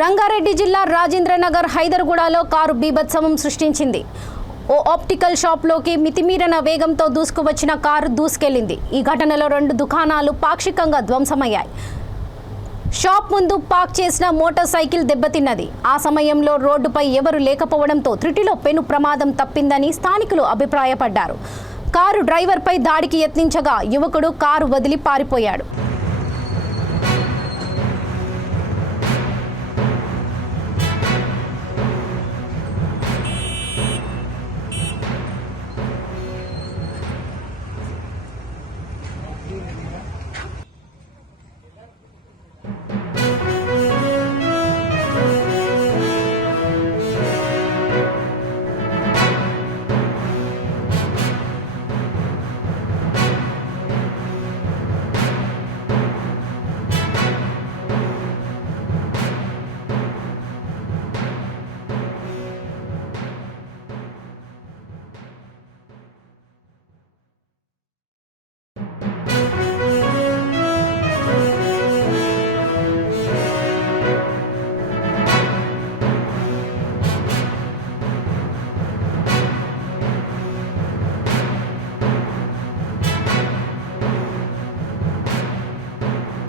రంగారెడ్డి జిల్లా రాజేంద్రనగర్ హైదర్గూడలో కారు బీభత్సవం సృష్టించింది. ఓ ఆప్టికల్ షాప్లోకి మితిమీరిన వేగంతో దూసుకువచ్చిన కారు దూసుకెళ్లింది. ఈ ఘటనలో 2 దుకాణాలు పాక్షికంగా ధ్వంసమయ్యాయి. షాప్ ముందు పార్క్ చేసిన మోటార్ సైకిల్ దెబ్బతిన్నది. ఆ సమయంలో రోడ్డుపై ఎవరు లేకపోవడంతో త్రుటిలో పెను ప్రమాదం తప్పిందని స్థానికులు అభిప్రాయపడ్డారు. కారు డ్రైవర్పై దాడికి యత్నించగా యువకుడు కారు వదిలి పారిపోయాడు.